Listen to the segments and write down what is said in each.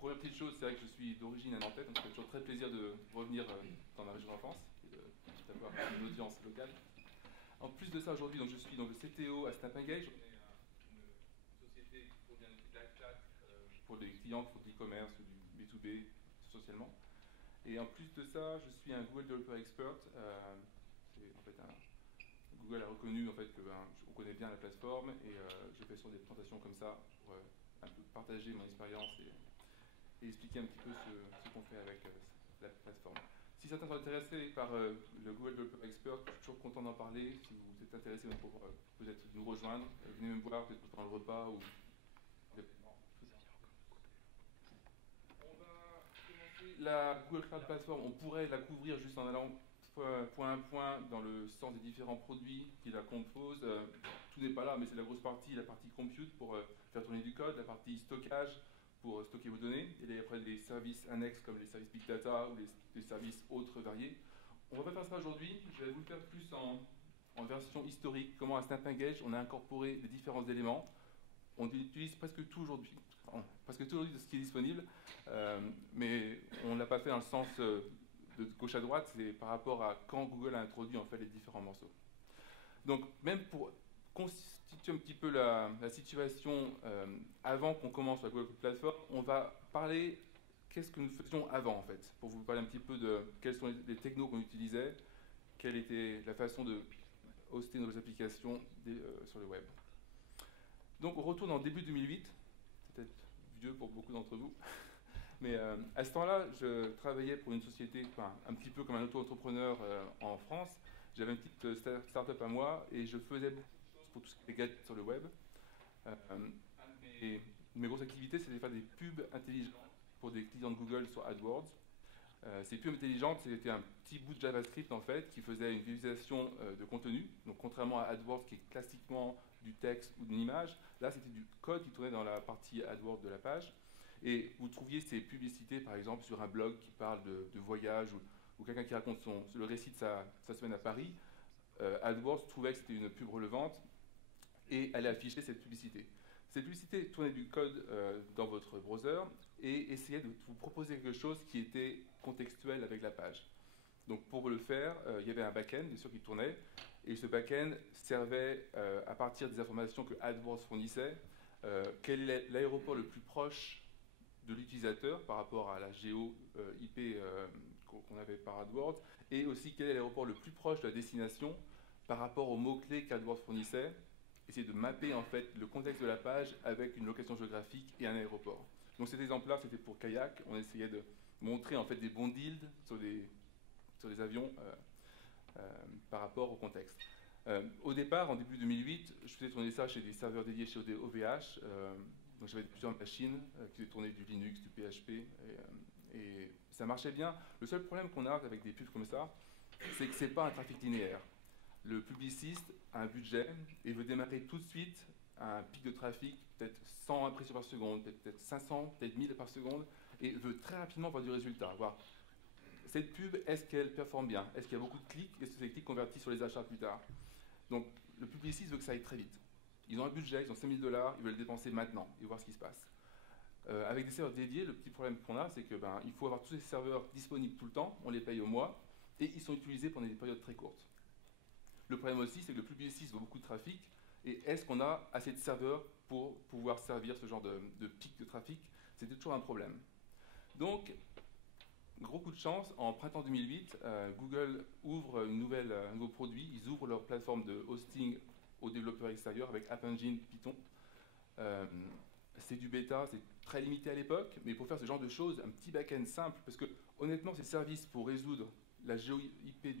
première petite chose, c'est vrai que je suis d'origine à Nantais, donc ça fait toujours très plaisir de revenir dans ma région d'enfance et d'avoir une audience locale. En plus de ça, aujourd'hui, donc je suis donc le CTO à Snap Engage. On est une société qui fournit un chat pour des clients qui font de l'e-commerce ou du B2B socialement. Et en plus de ça, je suis un Google Developer Expert. C'est en fait Google a reconnu en fait que on connaît bien la plateforme et je fais sur des présentations comme ça pour un peu partager mon expérience et expliquer un petit peu ce qu'on fait avec la plateforme. Si certains sont intéressés par le Google Developer Expert, je suis toujours content d'en parler. Si vous êtes intéressé pour peut-être nous rejoindre, venez me voir peut-être pendant le repas ou. On va commencer la Google Cloud Platform. On pourrait la couvrir juste en allant point à point dans le sens des différents produits qui la composent. Tout n'est pas là, mais c'est la grosse partie, la partie compute pour faire tourner du code, la partie stockage pour stocker vos données, et après les services annexes comme les services Big Data ou les services autres variés. On ne va pas faire ça aujourd'hui, je vais vous le faire plus en version historique, comment à Snap Engage on a incorporé les différents éléments. On utilise presque tout aujourd'hui, presque tout aujourd'hui de ce qui est disponible, mais on ne l'a pas fait dans le sens de gauche à droite, c'est par rapport à quand Google a introduit en fait les différents morceaux. Donc même pour constituer un petit peu la situation avant qu'on commence la Google Platform, on va parler qu'est-ce que nous faisions avant en fait, pour vous parler un petit peu de quels sont les technos qu'on utilisait, quelle était la façon de hoster nos applications sur le web. Donc on retourne en début 2008, c'est peut-être vieux pour beaucoup d'entre vous, mais à ce temps-là, je travaillais pour une société, enfin, un petit peu comme un auto-entrepreneur en France. J'avais une petite start-up à moi et je faisais beaucoup de choses pour tout ce qui était gadgets sur le web. Mes grosses activités, c'était de faire des pubs intelligentes pour des clients de Google sur AdWords. Ces pubs intelligentes, c'était un petit bout de JavaScript en fait qui faisait une visualisation de contenu. Donc contrairement à AdWords qui est classiquement du texte ou d'une image, là c'était du code qui tournait dans la partie AdWords de la page. Et vous trouviez ces publicités par exemple sur un blog qui parle de voyage ou quelqu'un qui raconte le récit de sa semaine à Paris. AdWords trouvait que c'était une pub relevante et allait afficher cette publicité. Cette publicité tournait du code dans votre browser et essayait de vous proposer quelque chose qui était contextuel avec la page. Donc pour le faire, il y avait un back-end, bien sûr, qui tournait, et ce back-end servait, à partir des informations que AdWords fournissait, quel est l'aéroport le plus proche de l'utilisateur par rapport à la géo IP qu'on avait par AdWords, et aussi quel est l'aéroport le plus proche de la destination par rapport aux mots-clés qu'AdWords fournissait, essayer de mapper en fait le contexte de la page avec une location géographique et un aéroport. Donc cet exemple-là, c'était pour Kayak. On essayait de montrer en fait des bons deals sur les avions par rapport au contexte. Au départ, en début 2008, je faisais tourner ça chez des serveurs dédiés chez OVH. Donc j'avais plusieurs machines qui faisaient tourner du Linux, du PHP, et ça marchait bien. Le seul problème qu'on a avec des pubs comme ça, c'est que ce n'est pas un trafic linéaire. Le publiciste a un budget et veut démarrer tout de suite un pic de trafic, peut-être 100 impressions par seconde, peut-être 500, peut-être 1000 par seconde, et veut très rapidement voir du résultat. Voir cette pub, est-ce qu'elle performe bien? Est-ce qu'il y a beaucoup de clics? Est-ce que ces clics convertissent sur les achats plus tard? Donc le publiciste veut que ça aille très vite. Ils ont un budget, ils ont 5000 $, ils veulent le dépenser maintenant et voir ce qui se passe. Avec des serveurs dédiés, le petit problème qu'on a, c'est qu'il faut avoir tous ces serveurs disponibles tout le temps, on les paye au mois, et ils sont utilisés pendant des périodes très courtes. Le problème aussi, c'est que le publiciste veut beaucoup de trafic, et est-ce qu'on a assez de serveurs pour pouvoir servir ce genre de pic de trafic? C'était toujours un problème. Donc, gros coup de chance, en printemps 2008, Google ouvre un nouveau produit, ils ouvrent leur plateforme de hosting aux développeurs extérieurs avec App Engine Python. C'est du bêta, c'est très limité à l'époque, mais pour faire ce genre de choses, un petit back-end simple, parce que honnêtement, ces services pour résoudre la géo-IP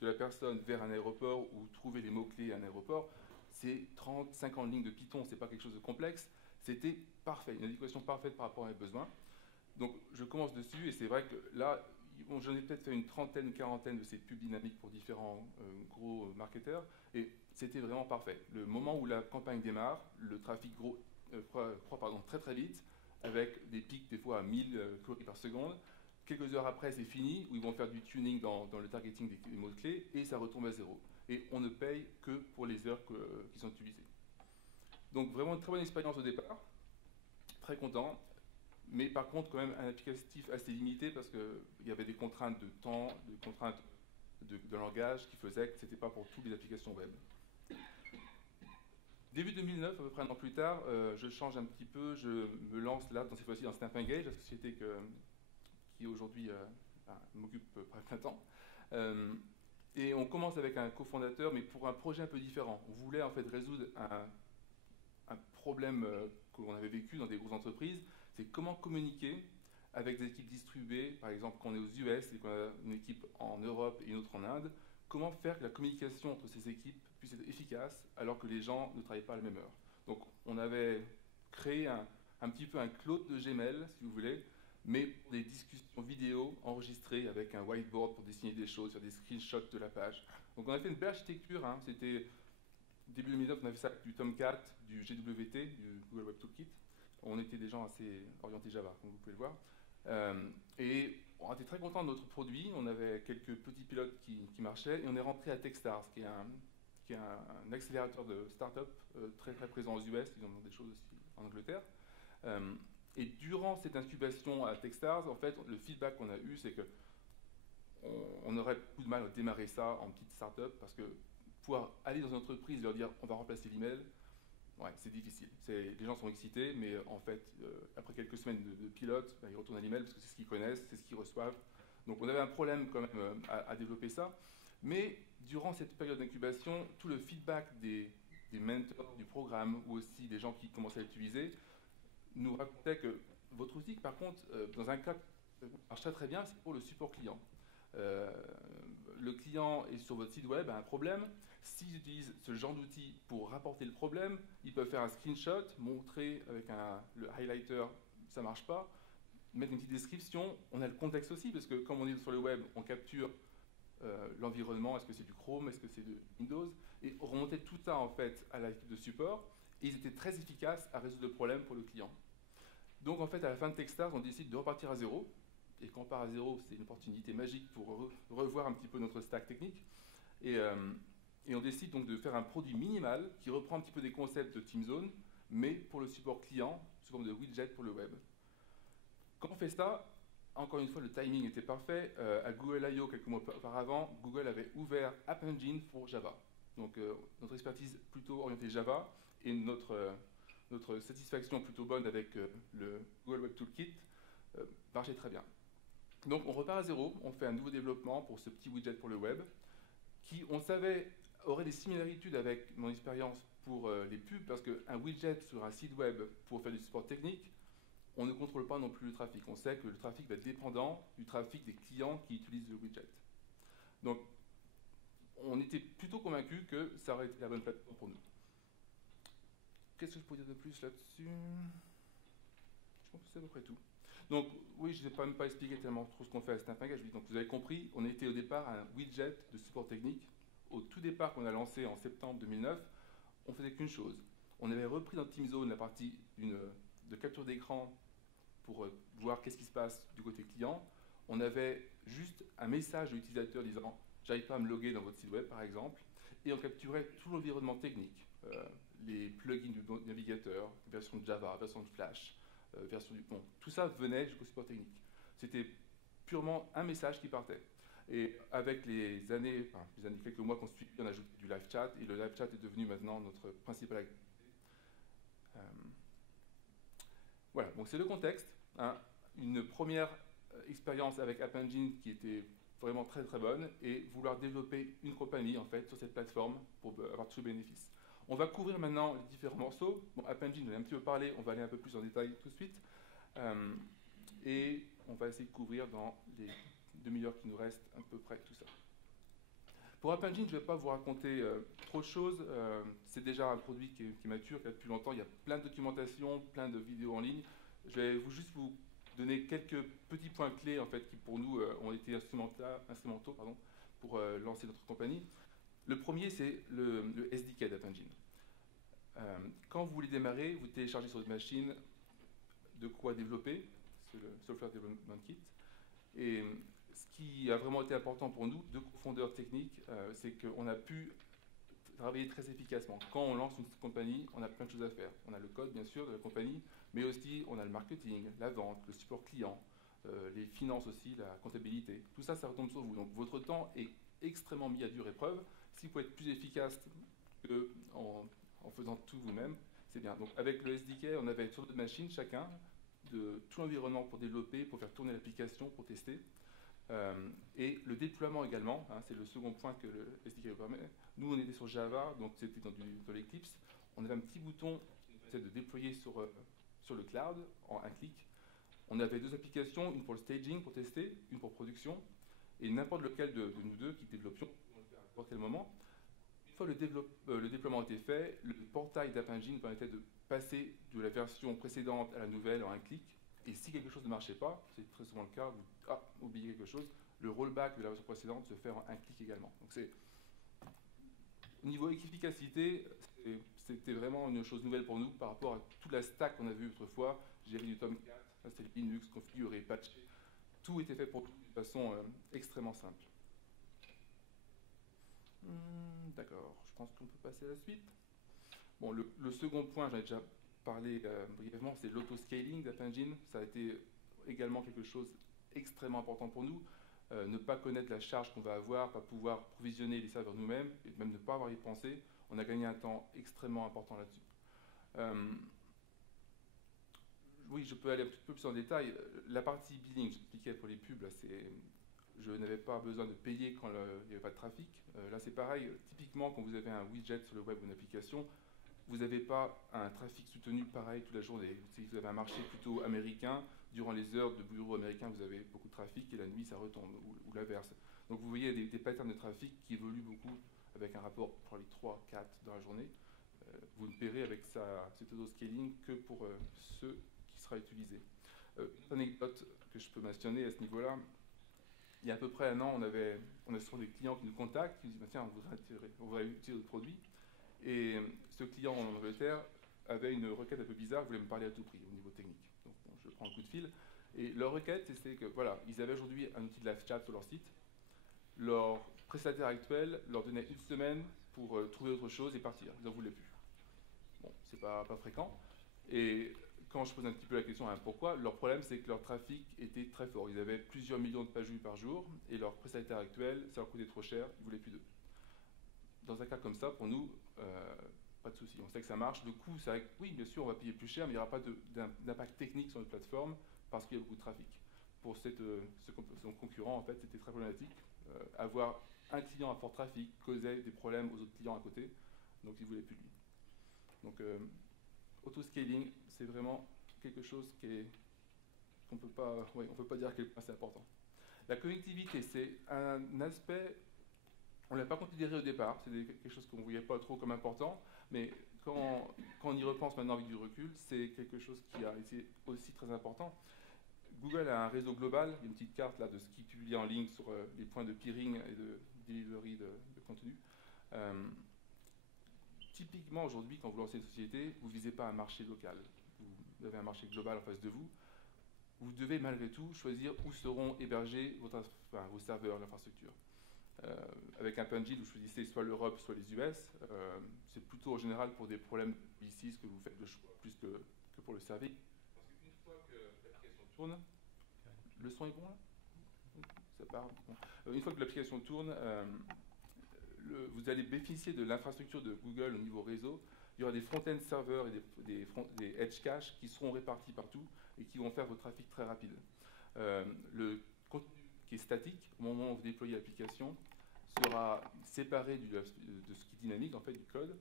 de la personne vers un aéroport ou trouver les mots-clés à un aéroport, c'est 30, 50 lignes de Python, c'est pas quelque chose de complexe, c'était parfait, une adéquation parfaite par rapport à mes besoins. Donc je commence dessus et c'est vrai que là, j'en ai peut-être fait une trentaine, une quarantaine de ces pubs dynamiques pour différents gros marketeurs et c'était vraiment parfait. Le moment où la campagne démarre, le trafic croît très très vite avec des pics des fois à 1000 queries par seconde. Quelques heures après, c'est fini, où ils vont faire du tuning dans le targeting des mots-clés, et ça retombe à zéro. Et on ne paye que pour les heures qui sont utilisées. Donc vraiment une très bonne expérience au départ, très content. mais par contre quand même un applicatif assez limité parce qu'il y avait des contraintes de temps, des contraintes de langage qui faisaient que ce n'était pas pour toutes les applications web. Début 2009, à peu près un an plus tard, je change un petit peu, je me lance là, cette fois-ci dans Snap Engage, la société qui aujourd'hui m'occupe près plein temps. Et on commence avec un cofondateur, mais pour un projet un peu différent. On voulait en fait résoudre un problème qu'on avait vécu dans des grosses entreprises, c'est comment communiquer avec des équipes distribuées, par exemple quand on est aux US et qu'on a une équipe en Europe et une autre en Inde, comment faire que la communication entre ces équipes puisse être efficace alors que les gens ne travaillent pas à la même heure. Donc on avait créé un petit peu un cloud de Gmail, si vous voulez, mais pour des discussions vidéo enregistrées avec un whiteboard pour dessiner des choses, faire des screenshots de la page. Donc on a fait une belle architecture, hein. C'était début 2009, on avait ça avec du Tomcat, du GWT, du Google Web Toolkit. On était des gens assez orientés Java, comme vous pouvez le voir. Et on était très contents de notre produit. On avait quelques petits pilotes qui marchaient et on est rentré à Techstars, qui est un accélérateur de start-up très très présent aux US. Ils ont des choses aussi en Angleterre. Et durant cette incubation à Techstars, en fait, le feedback qu'on a eu, c'est que on aurait beaucoup de mal à démarrer ça en petite start-up parce que pouvoir aller dans une entreprise et leur dire on va remplacer l'email, ouais, c'est difficile. Les gens sont excités, mais en fait, après quelques semaines de pilote, ils retournent à l'email parce que c'est ce qu'ils connaissent, c'est ce qu'ils reçoivent. Donc on avait un problème quand même à développer ça. Mais durant cette période d'incubation, tout le feedback des mentors du programme ou aussi des gens qui commençaient à l'utiliser nous racontaient que votre outil, par contre, dans un cas qui marche très bien, c'est pour le support client. Le client est sur votre site web, a un problème. S'ils utilisent ce genre d'outil pour rapporter le problème, ils peuvent faire un screenshot, montrer avec le highlighter, ça ne marche pas, mettre une petite description. On a le contexte aussi, parce que comme on est sur le web, on capture l'environnement, est-ce que c'est du Chrome, est-ce que c'est de Windows, et on remontait tout ça en fait à l'équipe de support, et ils étaient très efficaces à résoudre le problème pour le client. Donc en fait, à la fin de Techstars, on décide de repartir à zéro. Et quand on part à zéro, c'est une opportunité magique pour revoir un petit peu notre stack technique. Et on décide donc de faire un produit minimal qui reprend un petit peu des concepts de TeamZone, mais pour le support client, sous forme de widget pour le web. Quand on fait ça, encore une fois, le timing était parfait. À Google I/O, quelques mois auparavant, Google avait ouvert App Engine pour Java. Donc notre expertise plutôt orientée Java et notre satisfaction plutôt bonne avec le Google Web Toolkit marchait très bien. Donc on repart à zéro, on fait un nouveau développement pour ce petit widget pour le web, qui, on savait, aurait des similarités avec mon expérience pour les pubs, parce qu'un widget sur un site web pour faire du support technique, on ne contrôle pas non plus le trafic. On sait que le trafic va être dépendant du trafic des clients qui utilisent le widget. Donc on était plutôt convaincus que ça aurait été la bonne plateforme pour nous. Qu'est-ce que je peux dire de plus là-dessus? Je pense que c'est à peu près tout. Donc, oui, je ne vais même pas expliquer tellement trop ce qu'on fait à Snap Engage. Donc, vous avez compris, on était au départ un widget de support technique. Au tout départ qu'on a lancé en septembre 2009, on ne faisait qu'une chose. On avait repris dans TeamZone la partie de capture d'écran pour voir qu'est-ce qui se passe du côté client. On avait juste un message de l'utilisateur disant « j'arrive pas à me loguer dans votre site web » par exemple. Et on capturait tout l'environnement technique, les plugins du navigateur, version de Java, version de Flash, version du pont. Tout ça venait jusqu'au support technique. C'était purement un message qui partait. Et avec les années, quelques mois qu'on suit, on a ajouté du live chat, et le live chat est devenu maintenant notre principale activité. Voilà, donc c'est le contexte. Hein. Une première expérience avec App Engine qui était vraiment très très bonne, et vouloir développer une compagnie en fait sur cette plateforme pour avoir tous les bénéfices. On va couvrir maintenant les différents morceaux. Bon, App Engine, j'en ai un petit peu parlé, on va aller un peu plus en détail tout de suite. Et on va essayer de couvrir dans les demi-heures qui nous restent à peu près tout ça. Pour App Engine, je ne vais pas vous raconter trop de choses. C'est déjà un produit qui est mature, qui a depuis longtemps. Il y a plein de documentation, plein de vidéos en ligne. Je vais juste vous donner quelques petits points clés en fait, qui pour nous ont été instrumentaux pour lancer notre compagnie. Le premier, c'est le SDK d'App Engine. Quand vous voulez démarrer, vous téléchargez sur votre machine de quoi développer, c'est le Software Development Kit. Et ce qui a vraiment été important pour nous, deux cofondeurs techniques, c'est qu'on a pu travailler très efficacement. Quand on lance une compagnie, on a plein de choses à faire. On a le code, bien sûr, de la compagnie, mais aussi on a le marketing, la vente, le support client, les finances aussi, la comptabilité. Tout ça, ça retombe sur vous. Donc votre temps est extrêmement mis à dure épreuve. Si vous pouvez être plus efficace en faisant tout vous-même, c'est bien. Donc avec le SDK, on avait sur notre machine, chacun, de tout l'environnement pour développer, pour faire tourner l'application, pour tester. Et le déploiement également, hein, c'est le second point que le SDK permet. Nous, on était sur Java, donc c'était dans l'Eclipse. On avait un petit bouton qui nous permettait de déployer sur le cloud en un clic. On avait deux applications, une pour le staging, pour tester, une pour production, et n'importe lequel de nous deux qui développions, on le fait à n'importe quel moment. Une fois le déploiement était fait, le portail d'App Engine permettait de passer de la version précédente à la nouvelle en un clic. Et si quelque chose ne marchait pas, c'est très souvent le cas, vous oubliez quelque chose, le rollback de la version précédente se fait en un clic également. Donc au niveau efficacité, c'était vraiment une chose nouvelle pour nous par rapport à toute la stack qu'on a vue autrefois, gérer du Tomcat, installer Linux, configurer, patcher. Tout était fait pour nous de façon extrêmement simple. D'accord, je pense qu'on peut passer à la suite. Bon, le second point, j'en ai déjà parlé brièvement, c'est l'autoscaling d'App Engine. Ça a été également quelque chose extrêmement important pour nous. Ne pas connaître la charge qu'on va avoir, pas pouvoir provisionner les serveurs nous-mêmes, et même ne pas avoir y pensé, on a gagné un temps extrêmement important là-dessus. Oui, je peux aller un petit peu plus en détail. La partie billing, j'expliquais pour les pubs, là, je n'avais pas besoin de payer quand il n'y avait pas de trafic. Là, c'est pareil. Typiquement, quand vous avez un widget sur le web ou une application, vous n'avez pas un trafic soutenu pareil toute la journée. Si vous avez un marché plutôt américain, durant les heures de bureau américain, vous avez beaucoup de trafic et la nuit, ça retombe, ou l'inverse. Donc vous voyez des patterns de trafic qui évoluent beaucoup avec un rapport pour les 3, 4 dans la journée. Vous ne paierez avec cet auto-scaling que pour ceux qui sera utilisé. Une anecdote que je peux mentionner à ce niveau-là, il y a à peu près un an, on a souvent des clients qui nous contactent, qui nous disent bah, tiens, on voudrait utiliser notre produit. Et ce client en Angleterre avait une requête un peu bizarre, voulait me parler à tout prix au niveau technique. Donc bon, je prends un coup de fil. Et leur requête, c'était que voilà, ils avaient aujourd'hui un outil de live chat sur leur site. Leur prestataire actuel leur donnait une semaine pour trouver autre chose et partir. Ils n'en voulaient plus. Bon, c'est pas fréquent. Et quand je pose un petit peu la question à pourquoi, leur problème c'est que leur trafic était très fort. Ils avaient plusieurs millions de pages vues par jour et leur prestataire actuel, ça leur coûtait trop cher, ils ne voulaient plus d'eux. Dans un cas comme ça, pour nous, pas de souci. On sait que ça marche. Le coût, c'est vrai que oui, bien sûr, on va payer plus cher, mais il n'y aura pas d'impact technique sur notre plateforme parce qu'il y a beaucoup de trafic. Pour son concurrent, en fait, c'était très problématique. Avoir un client à fort trafic causait des problèmes aux autres clients à côté, donc ils ne voulaient plus de lui. Donc, auto-scaling, c'est vraiment quelque chose qu'on peut pas, ouais, on peut pas dire à quel point c'est important. La connectivité, c'est un aspect, on ne l'a pas considéré au départ, c'est quelque chose qu'on ne voyait pas trop comme important, mais quand on y repense maintenant avec du recul, c'est quelque chose qui a été aussi très important. Google a un réseau global, il y a une petite carte là de ce qui est publié en ligne sur les points de peering et de delivery de contenu. Typiquement, aujourd'hui, quand vous lancez une société, vous ne visez pas un marché local. Vous avez un marché global en face de vous. Vous devez malgré tout choisir où seront hébergés vos serveurs, l'infrastructure. Avec un Engine, vous choisissez soit l'Europe, soit les US. C'est plutôt en général pour des problèmes ici que vous faites le choix, plus que pour le service. Parce qu'une fois que l'application tourne, le son est bon là? Ça part. Bon. Une fois que l'application tourne, vous allez bénéficier de l'infrastructure de Google au niveau réseau. Il y aura des front-end serveurs et des edge caches qui seront répartis partout et qui vont faire votre trafic très rapide. Le contenu qui est statique, au moment où vous déployez l'application, sera séparé de ce qui est dynamique, en fait, du code.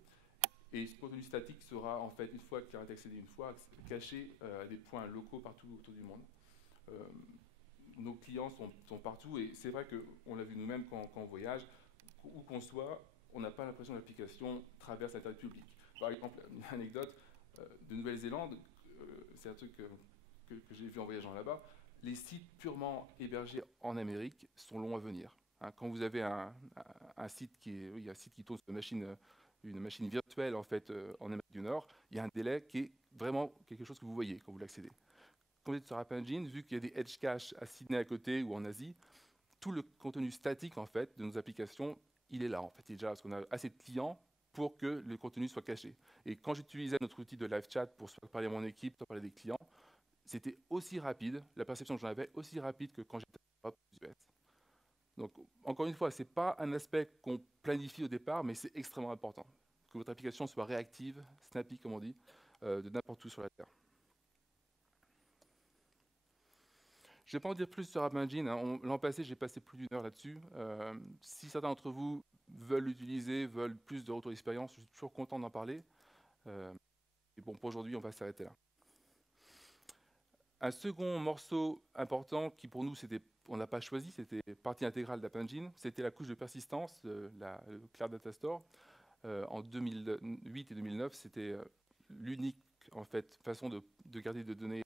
Et ce contenu statique sera, en fait, une fois qu'il a été accédé une fois, caché à des points locaux partout autour du monde. Nos clients sont partout et c'est vrai qu'on l'a vu nous-mêmes quand on voyage, où qu'on soit, on n'a pas l'impression que l'application traverse Internet public. Par exemple, une anecdote de Nouvelle-Zélande, c'est un truc que j'ai vu en voyageant là-bas, les sites purement hébergés en Amérique sont longs à venir. Hein, quand vous avez un site qui tourne sur une machine virtuelle en fait en Amérique du Nord, il y a un délai qui est vraiment quelque chose que vous voyez quand vous l'accédez. Quand vous êtes sur App Engine, vu qu'il y a des edge caches à Sydney à côté ou en Asie, tout le contenu statique en fait de nos applications, il est là en fait. Il est déjà parce qu'on a assez de clients pour que le contenu soit caché. Et quand j'utilisais notre outil de live chat pour soit parler à mon équipe, soit parler des clients, c'était aussi rapide, la perception que j'en avais, aussi rapide que quand j'étais en US. Donc, encore une fois, ce n'est pas un aspect qu'on planifie au départ, mais c'est extrêmement important. Que votre application soit réactive, snappy, comme on dit, de n'importe où sur la Terre. Je ne vais pas en dire plus sur App Engine. L'an passé, j'ai passé plus d'1 heure là-dessus. Si certains d'entre vous veulent l'utiliser, veulent plus de retour d'expérience, je suis toujours content d'en parler. Et bon, pour aujourd'hui, on va s'arrêter là. Un second morceau important qui, pour nous, on n'a pas choisi, c'était partie intégrale d'App Engine, c'était la couche de persistance, le Cloud Data Store. En 2008 et 2009, c'était l'unique en fait, façon de garder des données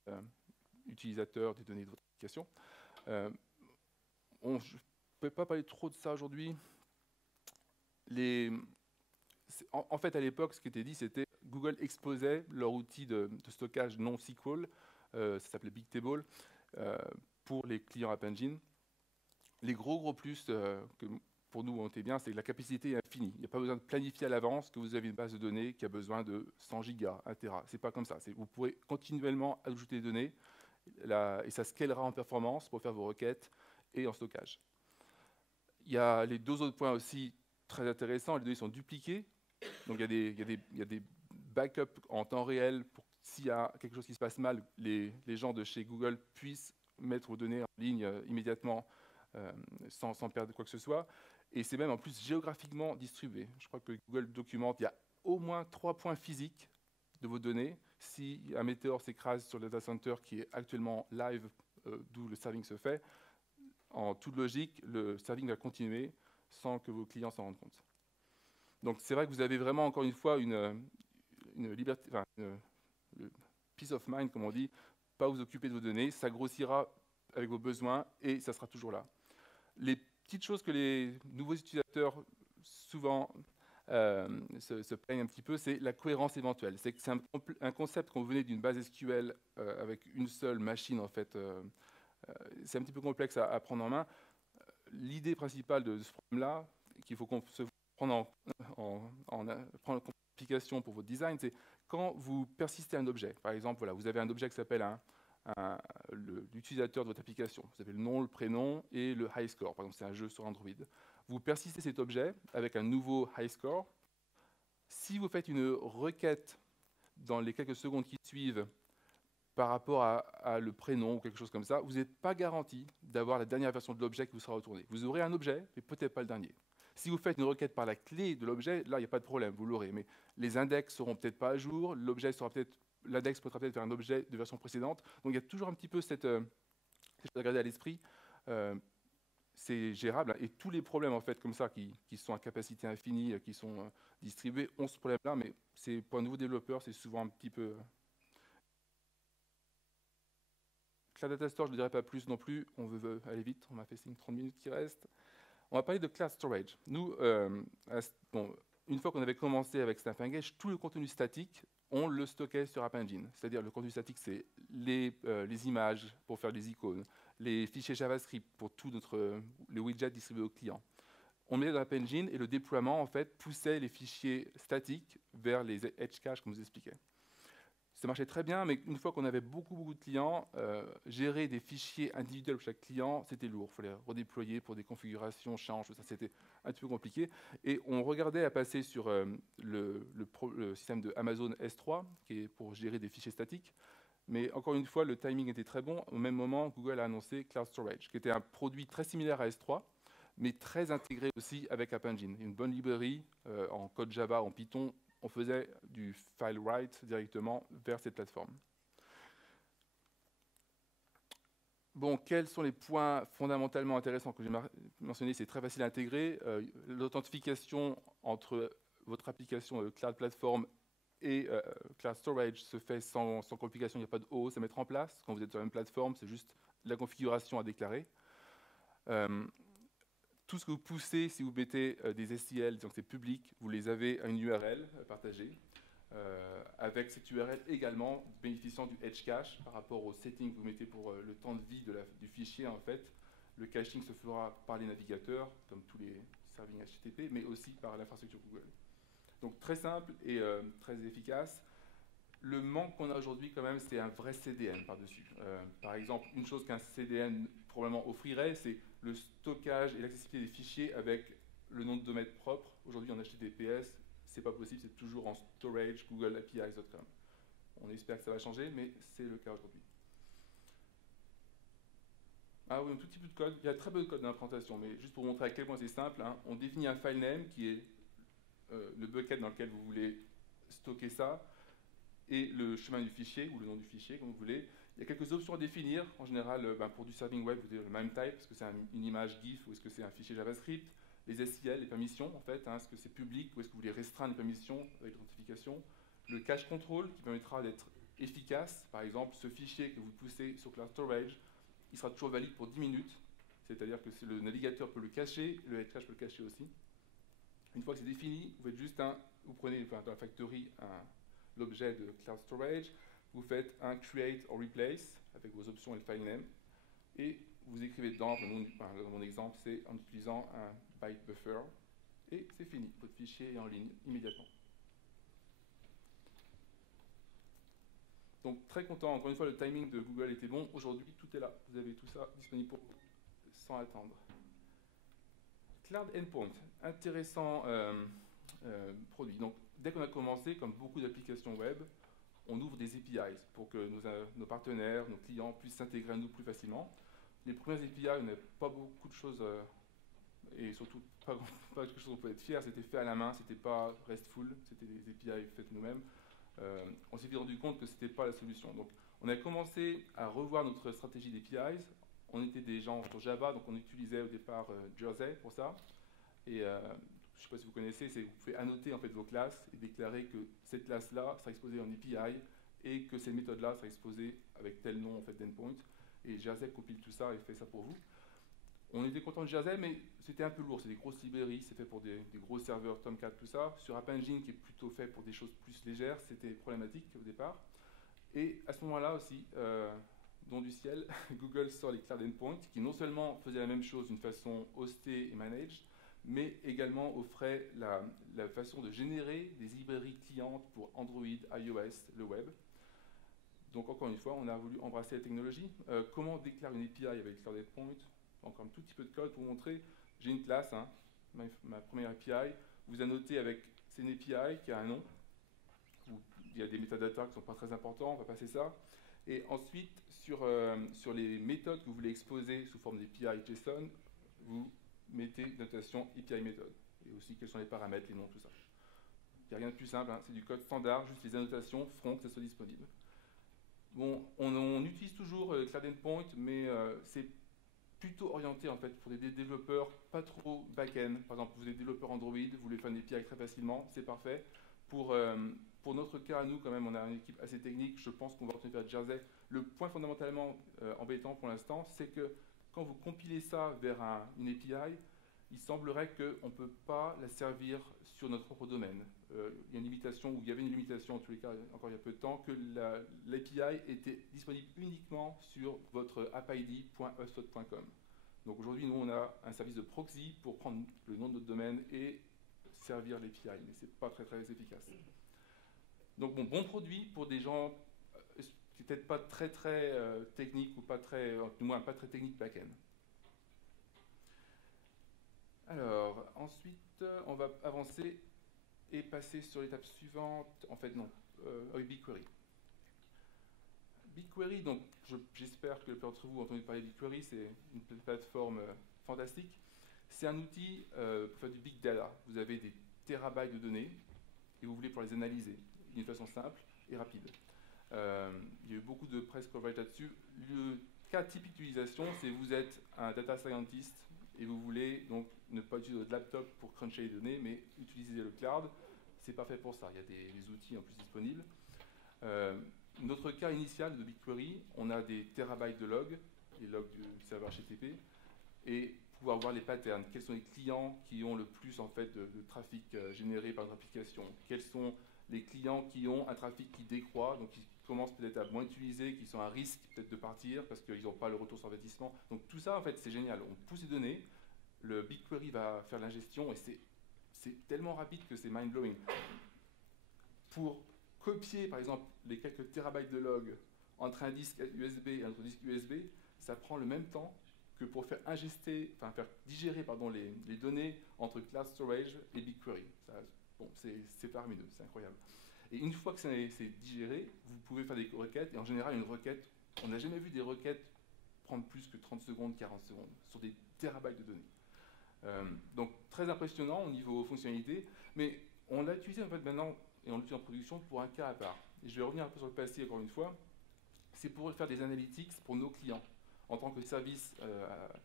utilisateurs, des données de votre application. Je ne peux pas parler trop de ça aujourd'hui. En fait, à l'époque, ce qui était dit, c'était Google exposait leur outil de stockage non SQL, ça s'appelait Bigtable, pour les clients App Engine. Les gros plus que pour nous on était bien, c'est que la capacité est infinie. Il n'y a pas besoin de planifier à l'avance que vous avez une base de données qui a besoin de 100 gigas, 1 Tera. C'est pas comme ça. Vous pourrez continuellement ajouter des données et ça scalera en performance pour faire vos requêtes et en stockage. Il y a les deux autres points aussi très intéressants. Les données sont dupliquées. Donc il y a des backups en temps réel pour s'il y a quelque chose qui se passe mal, les gens de chez Google puissent mettre vos données en ligne immédiatement sans perdre quoi que ce soit. Et c'est même en plus géographiquement distribué. Je crois que Google documente, il y a au moins 3 points physiques de vos données. Si un météore s'écrase sur le data center qui est actuellement live, d'où le serving se fait, en toute logique, le serving va continuer sans que vos clients s'en rendent compte. Donc c'est vrai que vous avez vraiment, encore une fois, une liberté, enfin, une peace of mind, comme on dit, pas vous occuper de vos données, ça grossira avec vos besoins et ça sera toujours là. Les petites choses que les nouveaux utilisateurs souvent se plaignent un petit peu, c'est la cohérence éventuelle. C'est un concept quand vous venez d'une base SQL avec une seule machine, en fait, c'est un petit peu complexe à prendre en main. L'idée principale de ce problème-là, qu'il faut se prendre en application pour votre design, c'est quand vous persistez un objet. Par exemple, voilà, vous avez un objet qui s'appelle l'utilisateur de votre application. Vous avez le nom, le prénom et le high score. Par exemple, c'est un jeu sur Android. Vous persistez cet objet avec un nouveau high score. Si vous faites une requête dans les quelques secondes qui suivent par rapport à le prénom ou quelque chose comme ça, vous n'êtes pas garanti d'avoir la dernière version de l'objet qui vous sera retournée. Vous aurez un objet, mais peut-être pas le dernier. Si vous faites une requête par la clé de l'objet, là, il n'y a pas de problème, vous l'aurez. Mais les index seront peut-être pas à jour, l'index pourra peut-être faire un objet de version précédente. Donc il y a toujours un petit peu cette chose à garder à l'esprit. C'est gérable. Et tous les problèmes en fait, comme ça, qui sont à capacité infinie, qui sont distribués, ont ce problème-là. Mais pour un nouveau développeur, c'est souvent un petit peu... Cloud Data Store, je ne dirai pas plus non plus. On veut aller vite, on m'a fait signe 30 minutes qui restent. On va parler de Cloud Storage. Nous, une fois qu'on avait commencé avec Snap Engage, tout le contenu statique, on le stockait sur App Engine. C'est-à-dire le contenu statique, c'est les images pour faire des icônes, les fichiers JavaScript pour tous les widgets distribués aux clients. On mettait dans App Engine et le déploiement, en fait, poussait les fichiers statiques vers les edge caches, comme je vous expliquais. Ça marchait très bien, mais une fois qu'on avait beaucoup de clients, gérer des fichiers individuels pour chaque client, c'était lourd. Il fallait redéployer pour des configurations, changes, ça c'était un petit peu compliqué. Et on regardait à passer sur le système de Amazon S3, qui est pour gérer des fichiers statiques. Mais encore une fois, le timing était très bon. Au même moment, Google a annoncé Cloud Storage, qui était un produit très similaire à S3, mais très intégré aussi avec App Engine. Une bonne librairie en code Java, en Python. On faisait du file write directement vers cette plateforme. Bon, quels sont les points fondamentalement intéressants que j'ai mentionnés? C'est très facile à intégrer. L'authentification entre votre application Cloud Platform et Cloud Storage se fait sans complication. Il n'y a pas de OAuth à mettre en place. Quand vous êtes sur la même plateforme, c'est juste la configuration à déclarer. Tout ce que vous poussez, si vous mettez des STL, donc c'est public, vous les avez à une URL partagée, avec cette URL également bénéficiant du edge cache par rapport au setting que vous mettez pour le temps de vie du fichier. En fait, le caching se fera par les navigateurs, comme tous les servings HTTP, mais aussi par l'infrastructure Google. Donc très simple et très efficace. Le manque qu'on a aujourd'hui quand même, c'est un vrai CDN par-dessus. Par exemple, une chose qu'un CDN probablement offrirait, c'est le stockage et l'accessibilité des fichiers avec le nom de domaine propre. Aujourd'hui en HTTPS, c'est pas possible, c'est toujours en storage, Google APIs.com. On espère que ça va changer, mais c'est le cas aujourd'hui. Ah oui, un tout petit peu de code. Il y a très peu de code dans la présentation, mais juste pour vous montrer à quel point c'est simple, hein, on définit un file name qui est le bucket dans lequel vous voulez stocker ça, et le chemin du fichier, ou le nom du fichier, comme vous voulez. Il y a quelques options à définir. En général, pour du serving web, vous avez le MIME type, est-ce que c'est une image GIF ou est-ce que c'est un fichier JavaScript. Les SIL, les permissions, en fait, hein, est-ce que c'est public ou est-ce que vous voulez restreindre les permissions avec l'authentification. Le cache control, qui permettra d'être efficace. Par exemple, ce fichier que vous poussez sur Cloud Storage, il sera toujours valide pour 10 minutes. C'est-à-dire que le navigateur peut le cacher, le head cache peut le cacher aussi. Une fois que c'est défini, vous faites juste vous prenez dans la factory l'objet de Cloud Storage, vous faites un create or replace avec vos options et le file name, et vous écrivez dedans, dans mon exemple, c'est en utilisant un byte buffer, et c'est fini, votre fichier est en ligne immédiatement. Donc très content, encore une fois, le timing de Google était bon. Aujourd'hui, tout est là, vous avez tout ça disponible pour vous, sans attendre. Cloud Endpoint, intéressant produit. Donc, dès qu'on a commencé, comme beaucoup d'applications web, on ouvre des APIs pour que nos partenaires, nos clients puissent s'intégrer à nous plus facilement. Les premières API, on n'avait pas beaucoup de choses, et surtout pas quelque chose dont on pouvait être fier. C'était fait à la main, c'était pas RESTful, c'était des API faites nous-mêmes. On s'est rendu compte que c'était pas la solution. Donc, on a commencé à revoir notre stratégie d'APIs. On était des gens sur Java, donc on utilisait au départ Jersey pour ça. Et je ne sais pas si vous connaissez, vous pouvez annoter en fait vos classes et déclarer que cette classe-là sera exposée en API et que cette méthode-là sera exposée avec tel nom en fait d'endpoint. Et Jersey compile tout ça et fait ça pour vous. On était content de Jersey, mais c'était un peu lourd. C'est des grosses librairies, c'est fait pour des gros serveurs Tomcat, tout ça. Sur App Engine, qui est plutôt fait pour des choses plus légères, c'était problématique au départ. Et à ce moment-là aussi, don du ciel, Google sort les Cloud Endpoint, qui non seulement faisait la même chose d'une façon hostée et managed, mais également offrait la façon de générer des librairies clientes pour Android, iOS, le web. Donc encore une fois, on a voulu embrasser la technologie. Comment on déclare une API avec Cloud Endpoint? Encore un tout petit peu de code pour vous montrer. J'ai une classe, hein, ma première API. Vous annotez avec, c'est une API qui a un nom. Il y a des métadatas qui ne sont pas très importants, on va passer ça. Et ensuite, sur les méthodes que vous voulez exposer sous forme d'API JSON, vous mettez notation API méthode. Et aussi quels sont les paramètres, les noms, tout ça. Il n'y a rien de plus simple, hein, c'est du code standard, juste les annotations feront que ça soit disponible. Bon, on utilise toujours Cloud Endpoint, mais c'est plutôt orienté en fait pour des développeurs pas trop back-end. Par exemple, vous êtes développeur Android, vous voulez faire une API très facilement, c'est parfait. Pour notre cas, nous, quand même, on a une équipe assez technique. Je pense qu'on va retourner vers Jersey. Le point fondamentalement embêtant pour l'instant, c'est que quand vous compilez ça vers une API, il semblerait qu'on ne peut pas la servir sur notre propre domaine. Il y a une limitation, ou il y avait une limitation, en tous les cas, encore il y a peu de temps, que l'API était disponible uniquement sur votre appid.hubspot.com. Donc aujourd'hui, nous, on a un service de proxy pour prendre le nom de notre domaine et servir l'API, mais ce n'est pas très, très efficace. Donc bon produit pour des gens peut-être pas très très techniques ou pas très, du moins pas très technique back-end. Alors ensuite on va avancer et passer sur l'étape suivante. En fait non, avec BigQuery. BigQuery, donc j'espère que la plupart d'entre vous ont entendu parler de BigQuery, c'est une plateforme fantastique. C'est un outil pour faire du big data. Vous avez des térabytes de données et vous voulez pouvoir les analyser d'une façon simple et rapide. Il y a eu beaucoup de press coverage là-dessus. Le cas typique d'utilisation, c'est vous êtes un data scientist et vous voulez donc ne pas utiliser votre laptop pour cruncher les données, mais utiliser le cloud. C'est parfait pour ça. Il y a des outils en plus disponibles. Notre cas initial de BigQuery, on a des térabytes de logs, les logs du serveur HTTP, et pouvoir voir les patterns. Quels sont les clients qui ont le plus en fait de trafic généré par notre application? Quels sont les clients qui ont un trafic qui décroît, donc qui commencent peut-être à moins utiliser, qui sont à risque peut-être de partir parce qu'ils n'ont pas le retour sur investissement. Donc tout ça, en fait, c'est génial. On pousse les données, le BigQuery va faire l'ingestion et c'est c'est tellement rapide que c'est mind-blowing. Pour copier, par exemple, les quelques terabytes de log entre un disque USB et un autre disque USB, ça prend le même temps que pour faire faire digérer les données entre Cloud Storage et BigQuery. Bon, c'est faramineux, c'est incroyable. Et une fois que c'est digéré, vous pouvez faire des requêtes, et en général, une requête, on n'a jamais vu des requêtes prendre plus que 30 secondes, 40 secondes, sur des terabytes de données. Donc, très impressionnant au niveau fonctionnalité, mais on l'a utilisé en fait maintenant, et on l'utilise en production pour un cas à part. Et je vais revenir un peu sur le passé encore une fois. C'est pour faire des analytics pour nos clients. En tant que service,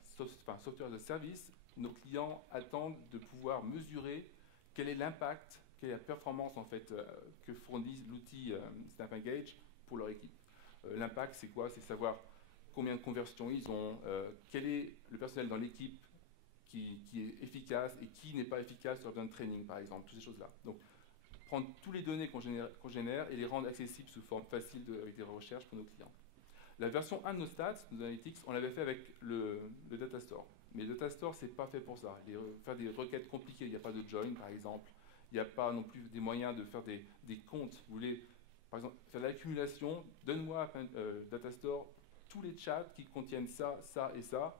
software as a service, nos clients attendent de pouvoir mesurer quel est l'impact, quelle est la performance en fait que fournit l'outil SnapEngage pour leur équipe. L'impact, c'est quoi? C'est savoir combien de conversions ils ont, quel est le personnel dans l'équipe qui est efficace et qui n'est pas efficace sur besoin de training, par exemple, toutes ces choses-là. Donc, prendre toutes les données qu'on génère et les rendre accessibles sous forme facile avec des recherches pour nos clients. La version 1 de nos stats, nos analytics, on l'avait fait avec le Data Store. Mais le Data Store, c'est pas fait pour ça. Faire des requêtes compliquées, il n'y a pas de join, par exemple. Il n'y a pas non plus des moyens de faire des comptes. Vous voulez, par exemple, faire l'accumulation. Donne-moi Data Store tous les chats qui contiennent ça, ça et ça.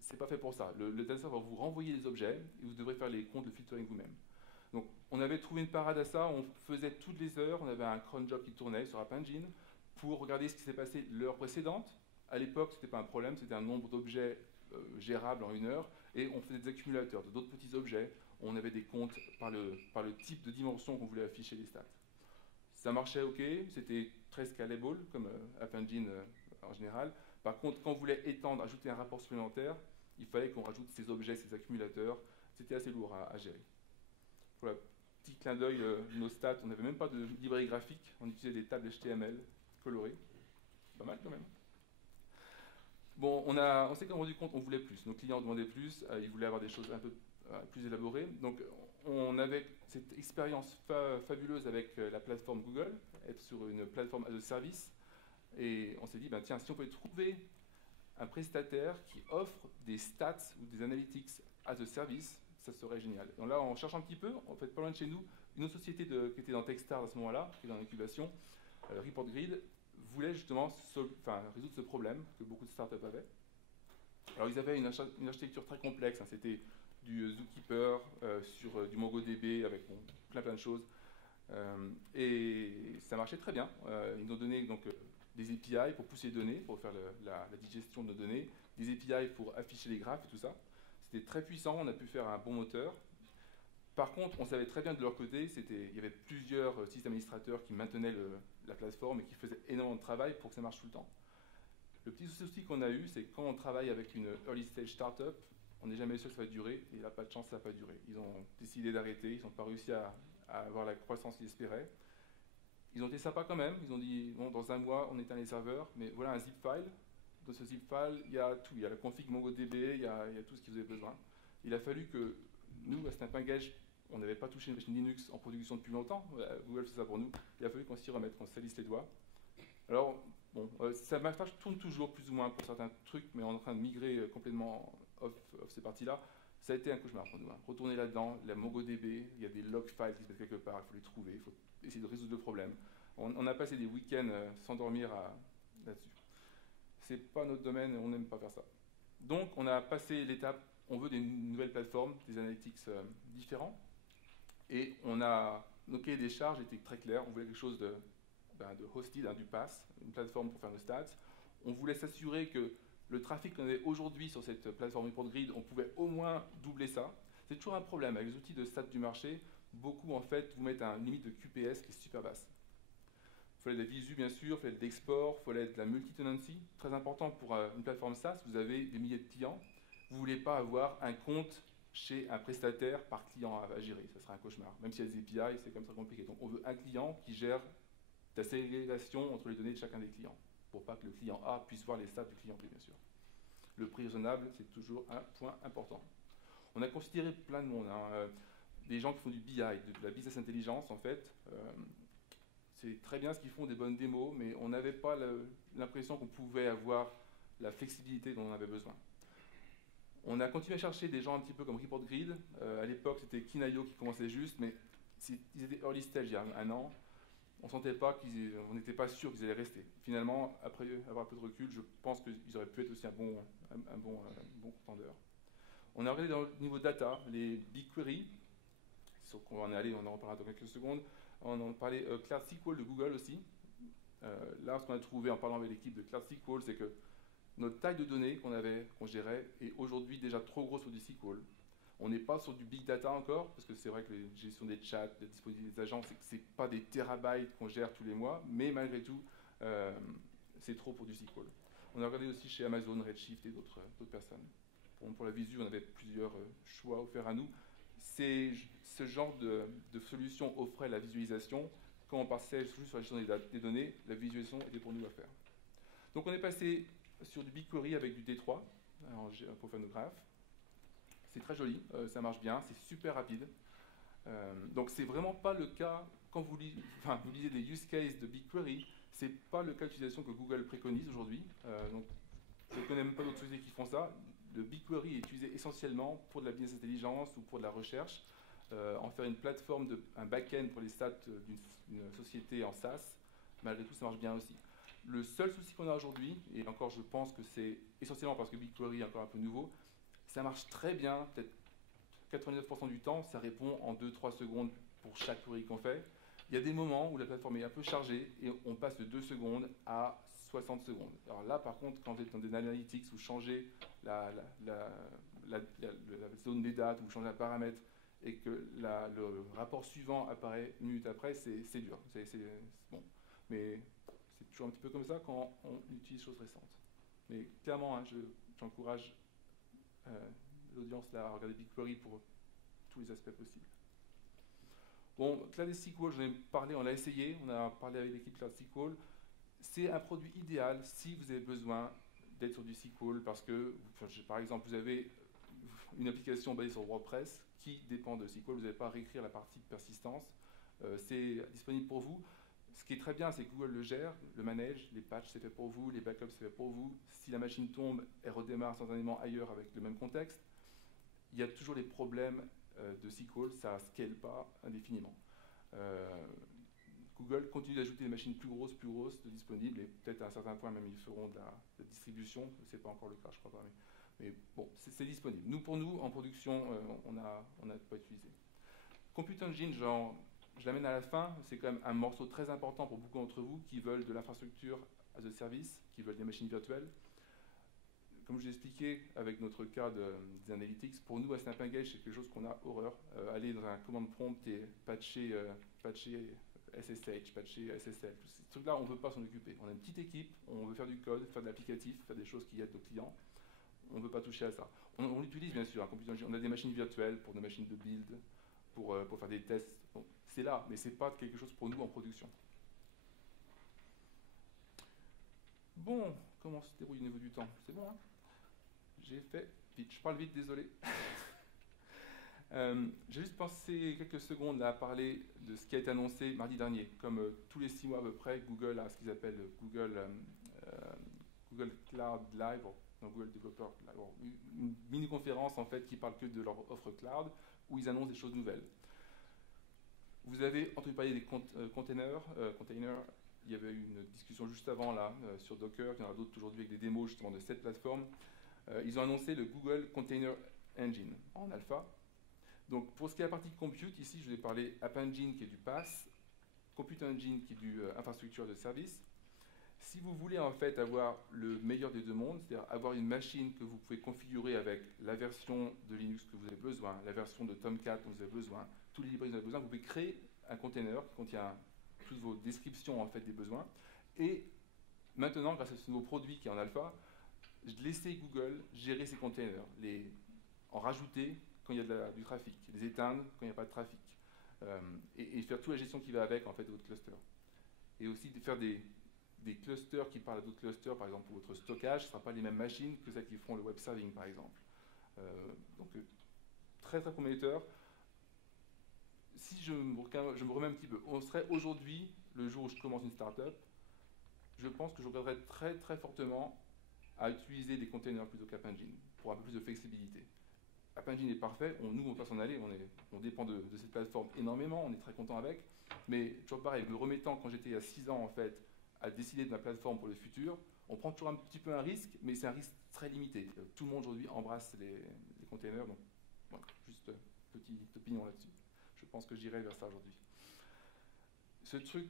C'est pas fait pour ça. Le Data Store va vous renvoyer les objets et vous devrez faire les comptes de filtering vous-même. Donc, on avait trouvé une parade à ça. On faisait toutes les heures. On avait un cron job qui tournait sur App Engine pour regarder ce qui s'est passé l'heure précédente. À l'époque, ce n'était pas un problème, c'était un nombre d'objets gérables en une heure, et on faisait des accumulateurs de d'autres petits objets. On avait des comptes par le type de dimension qu'on voulait afficher les stats. Ça marchait ok, c'était très scalable, comme App Engine en général. Par contre, quand on voulait étendre, ajouter un rapport supplémentaire, il fallait qu'on rajoute ces objets, ces accumulateurs. C'était assez lourd à gérer. Voilà, petit clin d'œil, nos stats, on n'avait même pas de librairie graphique, on utilisait des tables HTML colorées. Pas mal quand même. Bon, on s'est quand même rendu compte qu'on voulait plus. Nos clients demandaient plus, ils voulaient avoir des choses un peu plus élaborées. Donc, on avait cette expérience fabuleuse avec la plateforme Google, être sur une plateforme as a service. Et on s'est dit, ben, tiens, si on pouvait trouver un prestataire qui offre des stats ou des analytics as a service, ça serait génial. Donc là, on cherche un petit peu, en fait, pas loin de chez nous, une autre société qui était dans Techstars à ce moment-là, qui est dans l'incubation, ReportGrid, voulait justement résoudre ce problème que beaucoup de startups avaient. Alors ils avaient une architecture très complexe, hein, c'était du Zookeeper sur du MongoDB avec plein de choses, et ça marchait très bien. Ils nous ont donné donc des API pour pousser les données, pour faire la digestion de nos données, des API pour afficher les graphes et tout ça. C'était très puissant, on a pu faire un bon moteur. Par contre, on savait très bien de leur côté, il y avait plusieurs systèmes administrateurs qui maintenaient la plateforme et qui faisaient énormément de travail pour que ça marche tout le temps. Le petit souci qu'on a eu, c'est que quand on travaille avec une early stage startup, on n'est jamais sûr que ça va durer, et là, pas de chance, ça n'a pas duré. Ils ont décidé d'arrêter, ils n'ont pas réussi à avoir la croissance qu'ils espéraient. Ils ont été sympas quand même, ils ont dit, bon, dans un mois, on éteint les serveurs, mais voilà un zip file. Dans ce zip file, il y a tout, il y a la config MongoDB, il y a tout ce qu'ils avaient besoin. Il a fallu que nous, à SnapEngage, on n'avait pas touché une machine Linux en production depuis longtemps. Google fait ça pour nous. Il a fallu qu'on s'y remette, qu'on se salisse les doigts. Alors, bon, ça tourne toujours plus ou moins pour certains trucs, mais on est en train de migrer complètement off ces parties-là. Ça a été un cauchemar pour nous. Hein. Retourner là-dedans, la MongoDB, il y a des log files qui se mettent quelque part, il faut les trouver, il faut essayer de résoudre le problème. On a passé des week-ends sans dormir là-dessus. C'est pas notre domaine, on n'aime pas faire ça. Donc, on a passé l'étape, on veut des nouvelles plateformes, des analytics différents. Et nos cahiers des charges étaient très clairs. On voulait quelque chose de hosted, du PaaS, une plateforme pour faire nos stats. On voulait s'assurer que le trafic qu'on avait aujourd'hui sur cette plateforme ReportGrid, on pouvait au moins doubler ça. C'est toujours un problème avec les outils de stats du marché. Beaucoup, en fait, vous mettent une limite de QPS qui est super basse. Il fallait de la visu, bien sûr, il fallait de l'export, il fallait de la multi-tenancy. Très important pour une plateforme SaaS, vous avez des milliers de clients. Vous ne voulez pas avoir un compte chez un prestataire par client à gérer, ça sera un cauchemar. Même s'il y a des API, c'est comme ça compliqué. Donc on veut un client qui gère la ségrégation entre les données de chacun des clients, pour pas que le client A puisse voir les stats du client B, bien sûr. Le prix raisonnable, c'est toujours un point important. On a considéré plein de monde, hein, des gens qui font du BI, de la business intelligence en fait. C'est très bien ce qu'ils font, des bonnes démos, mais on n'avait pas l'impression qu'on pouvait avoir la flexibilité dont on avait besoin. On a continué à chercher des gens un petit peu comme ReportGrid. À l'époque, c'était Kinayo qui commençait juste, mais ils étaient early stage il y a un an. On n'était pas sûr qu'ils allaient rester. Finalement, après avoir un peu de recul, je pense qu'ils auraient pu être aussi un bon contender. On a regardé dans le niveau data, les BigQuery, sur qu'on va en aller, on en reparlera dans quelques secondes. On en parlait Cloud SQL de Google aussi. Là, ce qu'on a trouvé en parlant avec l'équipe de Cloud SQL, c'est que notre taille de données qu'on gérait, est aujourd'hui déjà trop grosse pour du SQL. On n'est pas sur du big data encore, parce que c'est vrai que la gestion des chats, la disponibilité des agents, c'est pas des terabytes qu'on gère tous les mois, mais malgré tout, c'est trop pour du SQL. On a regardé aussi chez Amazon, Redshift et d'autres personnes. Pour la visu, on avait plusieurs choix offerts à nous. Ce genre de solution offrait la visualisation. Quand on passait juste sur la gestion des données, la visualisation était pour nous à faire. Donc on est passé sur du BigQuery avec du D3 pour faire nos graphes. C'est très joli, ça marche bien, c'est super rapide. Donc c'est vraiment pas le cas, quand vous lisez des use cases de BigQuery, c'est pas le cas d'utilisation que Google préconise aujourd'hui. Donc je ne connais même pas d'autres sociétés qui font ça. Le BigQuery est utilisé essentiellement pour de la business intelligence ou pour de la recherche. En faire une plateforme, un back-end pour les stats d'une société en SaaS, malgré tout ça marche bien aussi. Le seul souci qu'on a aujourd'hui, et encore je pense que c'est essentiellement parce que BigQuery est encore un peu nouveau, ça marche très bien, peut-être 99% du temps, ça répond en 2-3 secondes pour chaque query qu'on fait. Il y a des moments où la plateforme est un peu chargée et on passe de 2 secondes à 60 secondes. Alors là, par contre, quand vous êtes dans des analytics, vous changez la zone des dates, vous changez un paramètre et que le rapport suivant apparaît une minute après, c'est dur. Bon. Mais c'est toujours un petit peu comme ça quand on utilise choses récentes. Mais clairement, hein, j'encourage l'audience là à regarder BigQuery pour tous les aspects possibles. Bon, Cloud SQL, j'en ai parlé, on l'a essayé, on a parlé avec l'équipe Cloud SQL. C'est un produit idéal si vous avez besoin d'être sur du SQL parce que, par exemple, vous avez une application basée sur WordPress qui dépend de SQL, vous n'avez pas à réécrire la partie de persistance. C'est disponible pour vous. Ce qui est très bien, c'est que Google le gère, le manage, les patchs c'est fait pour vous, les backups c'est fait pour vous. Si la machine tombe, elle redémarre instantanément ailleurs avec le même contexte. Il y a toujours les problèmes de SQL, ça ne scale pas indéfiniment. Google continue d'ajouter des machines plus grosses de disponibles, et peut-être à un certain point même ils feront de la distribution, ce n'est pas encore le cas, je crois pas, mais bon, c'est disponible. Pour nous, en production, on n'a pas utilisé. Compute Engine, je l'amène à la fin, c'est quand même un morceau très important pour beaucoup d'entre vous qui veulent de l'infrastructure as a service, qui veulent des machines virtuelles. Comme je vous ai expliqué avec notre cas des analytics, pour nous à Snap Engage, c'est quelque chose qu'on a horreur. Aller dans un command prompt et patcher SSH, patcher SSL, tous ces trucs-là, on ne veut pas s'en occuper. On a une petite équipe, on veut faire du code, faire de l'applicatif, faire des choses qui aident nos clients. On ne veut pas toucher à ça. On l'utilise bien sûr, on a des machines virtuelles pour des machines de build, pour faire des tests. Bon, c'est là, mais ce n'est pas quelque chose pour nous en production. Bon, comment se déroule au niveau du temps? C'est bon, hein? J'ai fait vite, je parle vite, désolé. J'ai juste pensé quelques secondes là, à parler de ce qui a été annoncé mardi dernier. Comme tous les 6 mois à peu près, Google a ce qu'ils appellent Google Cloud Live, donc Google Developer Live, une mini-conférence en fait qui parle que de leur offre cloud, où ils annoncent des choses nouvelles. Vous avez entendu parler des containers. Il y avait eu une discussion juste avant là sur Docker, il y en a d'autres aujourd'hui avec des démos justement de cette plateforme. Ils ont annoncé le Google Container Engine en alpha. Donc pour ce qui est la partie compute, ici je vais parler App Engine qui est du PaaS, Compute Engine qui est du infrastructure de service. Si vous voulez en fait avoir le meilleur des deux mondes, c'est-à-dire avoir une machine que vous pouvez configurer avec la version de Linux que vous avez besoin, la version de Tomcat dont vous avez besoin, tous les librairies dont vous avez besoin, vous pouvez créer un container qui contient toutes vos descriptions en fait des besoins. Et maintenant, grâce à ce nouveau produit qui est en alpha, laissez Google gérer ces containers, en rajouter quand il y a du trafic, les éteindre quand il n'y a pas de trafic, et faire toute la gestion qui va avec en fait de votre cluster. Et aussi de faire des clusters qui parlent à d'autres clusters, par exemple pour votre stockage, ce ne sera pas les mêmes machines que celles qui feront le web serving par exemple. Donc très très prometteur. Si je me remets un petit peu, on serait aujourd'hui, le jour où je commence une startup, je pense que je regarderais très très fortement à utiliser des containers plutôt qu'App Engine pour un peu plus de flexibilité. App Engine est parfait, nous on ne peut pas s'en aller, on dépend de cette plateforme énormément, on est très content avec, mais toujours pareil, me remettant quand j'étais il y a 6 ans en fait, à décider de ma plateforme pour le futur, on prend toujours un petit peu un risque, mais c'est un risque très limité. Tout le monde aujourd'hui embrasse les containers, donc voilà, juste petite opinion là-dessus. Je pense que j'irai vers ça aujourd'hui. Ce truc,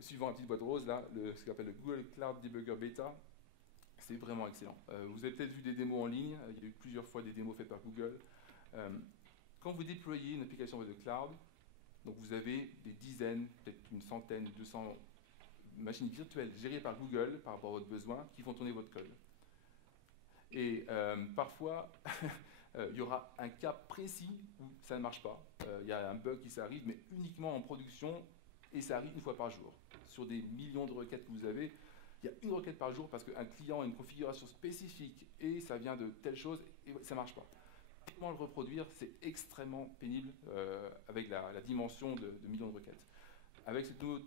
suivant la petite boîte rose là, ce qu'on appelle le Google Cloud Debugger Beta, c'est vraiment excellent. Vous avez peut-être vu des démos en ligne, il y a eu plusieurs fois des démos faites par Google. Quand vous déployez une application de cloud, donc vous avez des dizaines, peut-être une centaine, 200 machines virtuelles gérées par Google par rapport à votre besoin qui font tourner votre code. Et parfois, il y aura un cas précis où ça ne marche pas. Il y a un bug qui s'arrive, mais uniquement en production, et ça arrive une fois par jour. Sur des millions de requêtes que vous avez, il y a une requête par jour parce qu'un client a une configuration spécifique et ça vient de telle chose et ça ne marche pas. Comment le reproduire, c'est extrêmement pénible avec la dimension de millions de requêtes. Avec cette nouveau,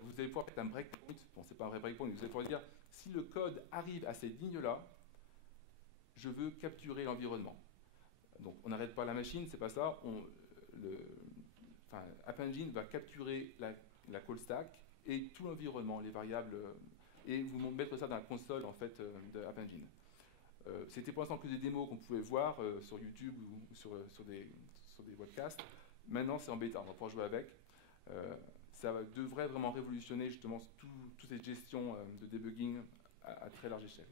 vous allez pouvoir mettre un breakpoint. Bon, c'est pas un vrai breakpoint, mais vous allez pouvoir dire si le code arrive à ces lignes-là, je veux capturer l'environnement. Donc on n'arrête pas la machine, c'est pas ça. App Engine va capturer la call stack et tout l'environnement, les variables, et vous mettre ça dans la console en fait de App Engine. C'était pour l'instant que des démos qu'on pouvait voir sur YouTube ou sur des podcasts. Maintenant c'est en bêta, on va pouvoir jouer avec. Ça devrait vraiment révolutionner justement toute cette gestion de debugging à très large échelle.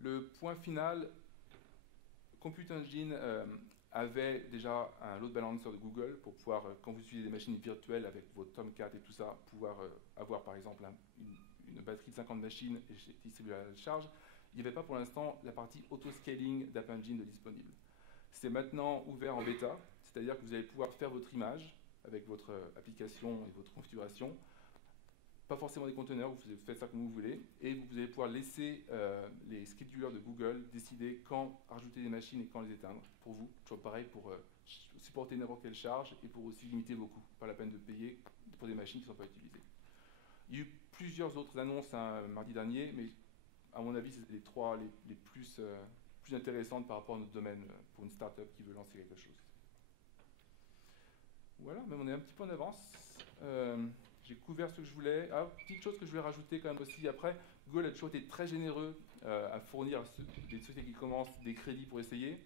Le point final, Compute Engine avait déjà un load balancer de Google pour pouvoir, quand vous utilisez des machines virtuelles avec votre Tomcat et tout ça, pouvoir avoir par exemple une batterie de 50 machines et distribuer la charge. Il n'y avait pas pour l'instant la partie auto-scaling d'App Engine de disponible. C'est maintenant ouvert en bêta, c'est-à-dire que vous allez pouvoir faire votre image avec votre application et votre configuration. Pas forcément des conteneurs, vous faites ça comme vous voulez, et vous allez pouvoir laisser les schedulers de Google décider quand rajouter des machines et quand les éteindre pour vous. Toujours pareil pour supporter n'importe quelle charge et pour aussi limiter vos coûts. Pas la peine de payer pour des machines qui ne sont pas utilisées. Il y a eu plusieurs autres annonces mardi dernier, mais à mon avis, c'est les trois les plus intéressantes par rapport à notre domaine pour une start-up qui veut lancer quelque chose. Voilà, même on est un petit peu en avance. J'ai couvert ce que je voulais. Ah, petite chose que je voulais rajouter quand même aussi après, Google a toujours été très généreux à fournir des sociétés qui commencent des crédits pour essayer.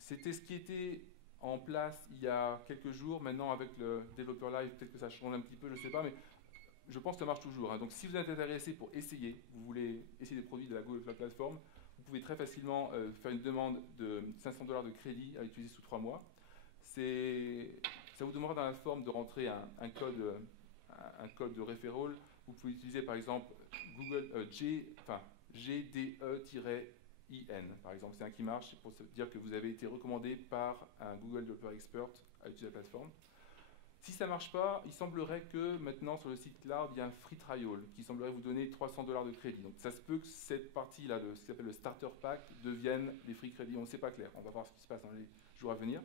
C'était ce qui était en place il y a quelques jours. Maintenant, avec le Developer Live, peut-être que ça change un petit peu, je ne sais pas, mais je pense que ça marche toujours. Hein. Donc, si vous êtes intéressé pour essayer, vous voulez essayer des produits de la Google Cloud Platform, vous pouvez très facilement faire une demande de $500 de crédit à utiliser sous 3 mois. Ça vous demandera dans la forme de rentrer un code de referral. Vous pouvez utiliser par exemple Google GDE-IN. Par exemple, c'est un qui marche pour dire que vous avez été recommandé par un Google Developer Expert à utiliser la plateforme. Si ça ne marche pas, il semblerait que maintenant sur le site cloud, il y a un free trial qui semblerait vous donner $300 de crédit. Donc ça se peut que cette partie-là, ce qui s'appelle le starter pack, devienne les free crédits. On ne sait pas clair. On va voir ce qui se passe dans les jours à venir.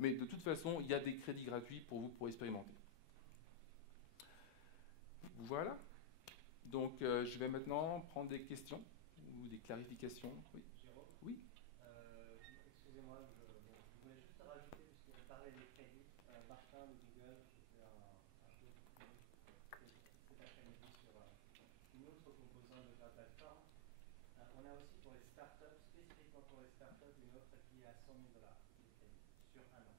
Mais de toute façon, il y a des crédits gratuits pour vous pour expérimenter. Voilà. Donc, je vais maintenant prendre des questions ou des clarifications. Oui. Jérôme, oui. Excusez-moi, je voulais juste rajouter, puisque vous parlez des crédits, Martin de Google, c'était un peu cet après-midi sur une autre composante de la plateforme. On a aussi pour les startups, spécifiquement pour les startups, une offre qui est à $100 000 de crédit sur un an.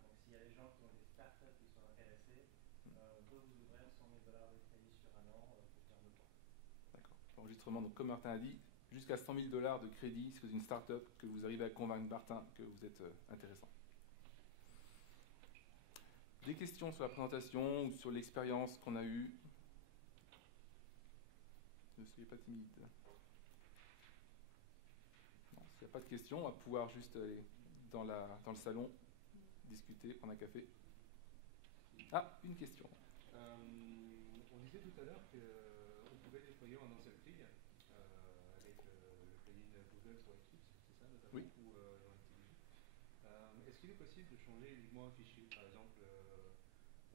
Donc s'il y a des gens qui ont des startups qui sont intéressés, on peut vous ouvrir $100 000 de crédit sur un an pour faire le point. D'accord. L'enregistrement, donc comme Martin a dit, jusqu'à $100 000 de crédit si vous êtes une startup que vous arrivez à convaincre Martin que vous êtes intéressant. Des questions sur la présentation ou sur l'expérience qu'on a eue? Ne soyez pas timide. S'il n'y a pas de questions, on va pouvoir juste aller dans le salon, discuter, prendre un café. Ah, une question. On disait tout à l'heure qu'on pouvait déployer en un seul clic avec le plugin Google sur Eclipse, c'est ça notamment, oui. Ou dans IntelliJ. Est-ce qu'il est possible de changer uniquement un fichier? Par exemple,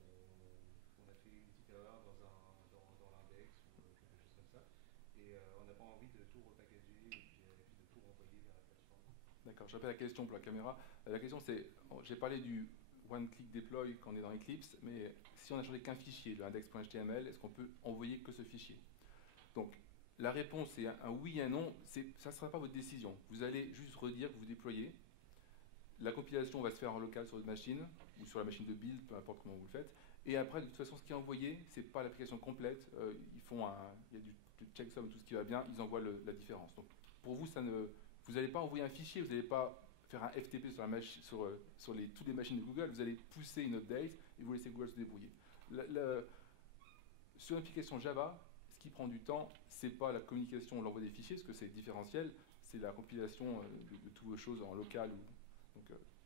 on a fait une petite erreur dans l'index ou quelque chose comme ça, et on a tout repackagé et puis de tout renvoyer vers la plateforme. D'accord, je répète la question pour la caméra. La question c'est, j'ai parlé du one-click deploy quand on est dans Eclipse, mais si on a changé qu'un fichier, le index.html, est-ce qu'on peut envoyer que ce fichier? Donc, la réponse est un oui et un non, ça ne sera pas votre décision. Vous allez juste redire que vous déployez. La compilation va se faire en local sur votre machine, ou sur la machine de build, peu importe comment vous le faites. Et après, de toute façon, ce qui est envoyé, ce n'est pas l'application complète. Il y a du checksum, tout ce qui va bien, ils envoient la différence. Donc, pour vous, vous n'allez pas envoyer un fichier, vous n'allez pas faire un FTP sur toutes les machines de Google, vous allez pousser une update et vous laissez Google se débrouiller. Sur l'application Java, ce qui prend du temps, ce n'est pas la communication, l'envoi des fichiers, parce que c'est différentiel, c'est la compilation de toutes vos choses en local.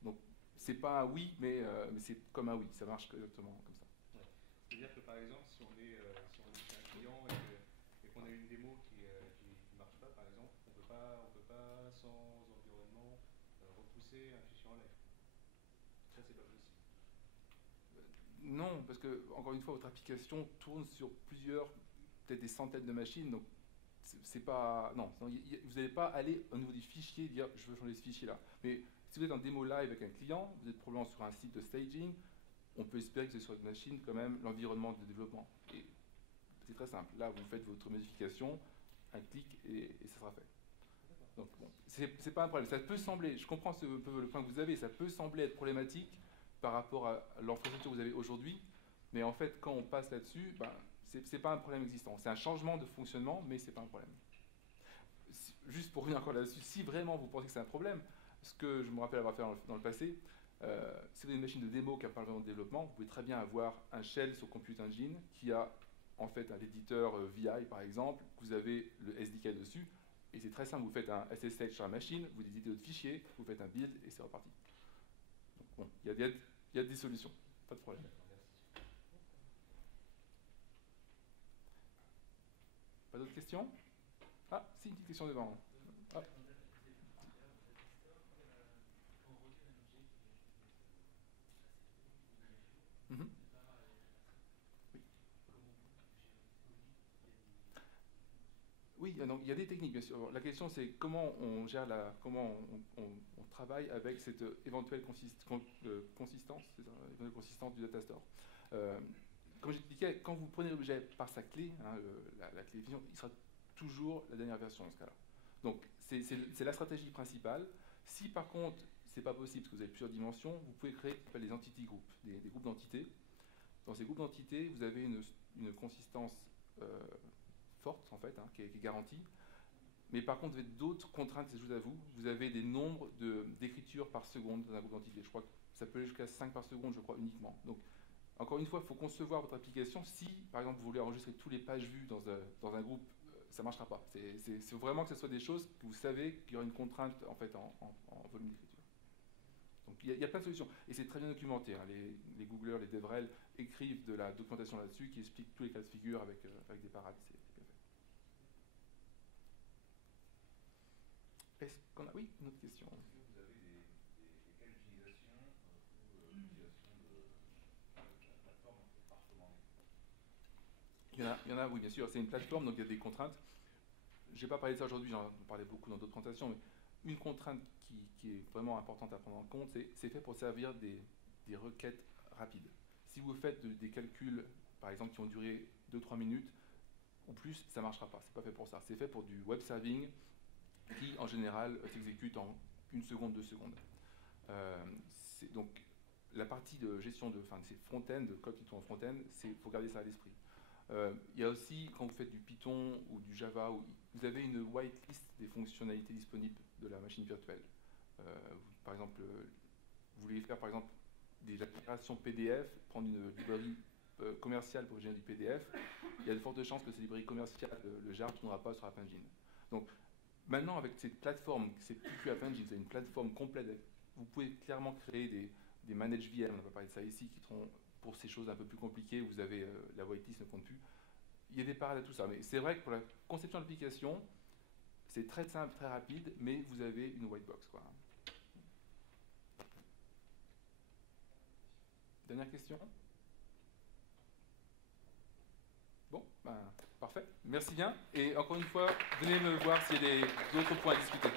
Donc c'est pas un oui, mais c'est comme un oui, ça marche exactement comme ça. Ouais. C'est-à-dire que par exemple, si on est chez un client et qu'on a une démo qui ne marche pas, par exemple, on peut pas sans environnement repousser un fichier en live. Ça, c'est pas possible. Non, parce que, encore une fois, votre application tourne sur peut-être des centaines de machines, donc c'est pas... Non, vous n'allez pas aller au niveau des fichiers et dire « je veux changer ce fichier-là ». Mais si vous êtes en démo live avec un client, vous êtes probablement sur un site de staging, on peut espérer que c'est sur votre machine quand même l'environnement de développement. Et c'est très simple. Là, vous faites votre modification, un clic et ça sera fait. Donc bon, c'est pas un problème. Ça peut sembler, je comprends un peu le point que vous avez, ça peut sembler être problématique par rapport à l'infrastructure que vous avez aujourd'hui, mais en fait, quand on passe là-dessus, c'est pas un problème existant. C'est un changement de fonctionnement, mais c'est pas un problème. Juste pour revenir encore là-dessus, si vraiment vous pensez que c'est un problème, ce que je me rappelle avoir fait dans le passé, si vous avez une machine de démo qui n'a pas vraiment de développement, vous pouvez très bien avoir un shell sur Compute Engine qui a en fait un éditeur VI par exemple, vous avez le SDK dessus, et c'est très simple, vous faites un SSH sur la machine, vous éditez votre fichier, vous faites un build et c'est reparti. Donc bon, il y a des solutions, pas de problème. Pas d'autres questions? Ah, si, une petite question devant. Ah. Mm-hmm. Oui, il y a des techniques, bien sûr. La question, c'est comment on gère comment on travaille avec cette éventuelle consistance du data store. Comme j'expliquais, quand vous prenez l'objet par sa clé, la clé définition, il sera toujours la dernière version dans ce cas-là. Donc, c'est la stratégie principale. Si par contre, c'est pas possible parce que vous avez plusieurs dimensions, vous pouvez créer ce qu'on appelle des entity groups, des groupes d'entités. Dans ces groupes d'entités, vous avez une consistance forte en fait, qui est garantie. Mais par contre, vous avez d'autres contraintes qui s'ajoutent à vous. Vous avez des nombres d'écritures par seconde dans un groupe d'entités. Je crois que ça peut aller jusqu'à 5 par seconde, je crois, uniquement. Donc, encore une fois, il faut concevoir votre application. Si, par exemple, vous voulez enregistrer toutes les pages vues dans un groupe, ça ne marchera pas. C'est vraiment que ce soit des choses que vous savez qu'il y aura une contrainte en fait, en volume d'écriture. Donc, il y a plein de solutions. Et c'est très bien documenté. Les Googlers, les DevRel écrivent de la documentation là-dessus qui explique tous les cas de figure avec des paramètres. Est-ce qu'on a... Oui, une autre question. Est-ce que vous avez des cas d'utilisation ou l'utilisation de la plateforme par commande? Il y en a, oui, bien sûr. C'est une plateforme, donc il y a des contraintes. Je n'ai pas parlé de ça aujourd'hui, j'en parlais beaucoup dans d'autres présentations, mais une contrainte qui est vraiment importante à prendre en compte, c'est fait pour servir des requêtes rapides. Si vous faites des calculs, par exemple, qui vont durer 2-3 minutes ou plus, ça ne marchera pas. Ce n'est pas fait pour ça. C'est fait pour du web serving qui, en général, s'exécute en 1 seconde, 2 secondes. Donc, la partie de gestion de ces front-end, de code qui tourne en front-end, il faut garder ça à l'esprit. Il y a aussi, quand vous faites du Python ou du Java, vous avez une whitelist des fonctionnalités disponibles de la machine virtuelle. Par exemple, vous voulez faire par exemple des applications PDF, prendre une librairie commerciale pour générer du PDF, il y a de fortes chances que cette librairie commerciale, le Jar, ne tournera pas sur App Engine. Donc, maintenant, avec cette plateforme, c'est plus App Engine, c'est une plateforme complète. Vous pouvez clairement créer des managed VM, on va parler de ça ici, qui seront pour ces choses un peu plus compliquées, vous avez la whitelist ne compte plus. Il y a des parades à tout ça, mais c'est vrai que pour la conception d'application, c'est très simple, très rapide, mais vous avez une white box, quoi. Dernière question? Bon, ben... Parfait, merci bien. Et encore une fois, venez me voir s'il y a d'autres points à discuter.